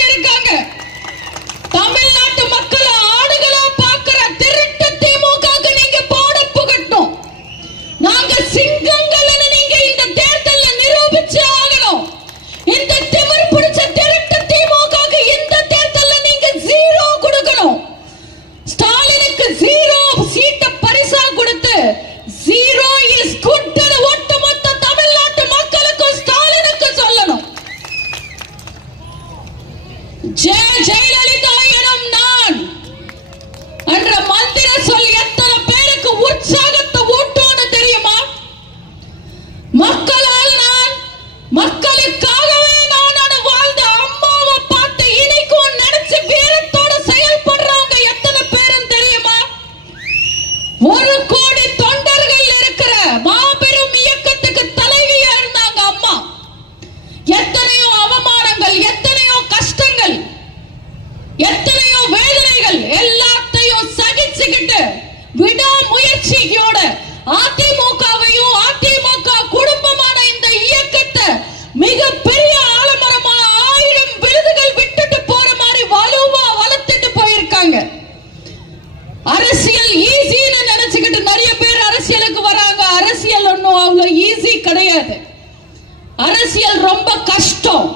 சொல்லியிருக்காங்க ஜெயலலிதா எனும் நான். என்ற மந்திர சொல் எத்தனை பேருக்கு உற்சாகத்தை ஊட்டும்னு தெரியுமா? மக்களால் நான் மக்களுக்காகவே நான் வாழ்ந்த அம்மாவை பார்த்து இன்னைக்கும் நினைச்சு வீரத்தோட செயல்படுறவங்க எத்தனை பேரும் தெரியுமா? ஒரு எத்தனையோ வேதனைகள் எல்லாத்தையும் சகிச்சுக்கிட்டு விடாமுயற்சியோட அதிமுகவையும் அதிமுக குடும்பமான இந்த இயக்கத்தை மிக பெரிய ஆலமரமான ஆயிரம் விருதுகள் விட்டுட்டு போற மாதிரி வலுவா வளர்த்துட்டு போயிருக்காங்க. அரசியல் ஈஸின்னு நினைச்சுக்கிட்டு நிறைய பேர் அரசியலுக்கு வராங்க. அரசியல் ஒன்றும் அவ்வளவு ஈஸி கிடையாது. அரசியல் ரொம்ப கஷ்டம்.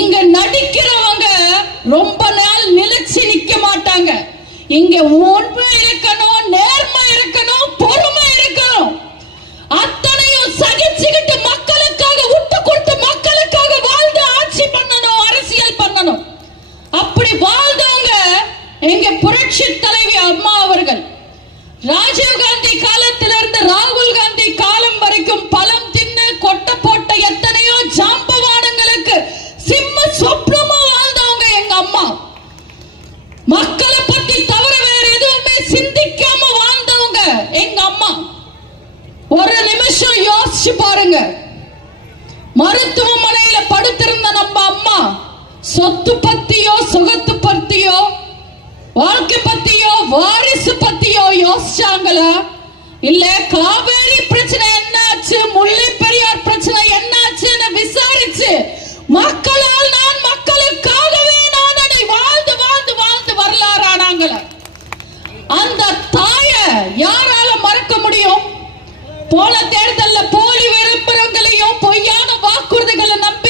இங்க நடிக்கிறவங்க ரொம்ப இங்க உண்மை இருக்கணும் நேர்மை இருக்கணும் பொறுமை இருக்கணும். அத்தனையும் சகிச்சுக்கிட்டு மக்களுக்காக விட்டு கொடுத்து மக்களுக்காக வாழ்ந்து ஆட்சி பண்ணணும் அரசியல் பண்ணணும். அப்படி வாழ்ந்தவங்க எங்க புரட்சி தலைவி அம்மா அவர்கள். ராஜீவ் காந்தி யோசிச்சு பாருங்க. மருத்துவமனையில படுத்திருந்த நம்ம அம்மா சொத்து பத்தியோ சுகத்து பத்தியோ வாழ்க்கை பத்தியோ வாரிசு பத்தியோ யோசிச்சாங்களா? இல்ல காவேரி பிரச்சனை போல தேர்தல்ல போலி விளம்பரங்களையும் பொய்யான வாக்குறுதிகளை நம்பி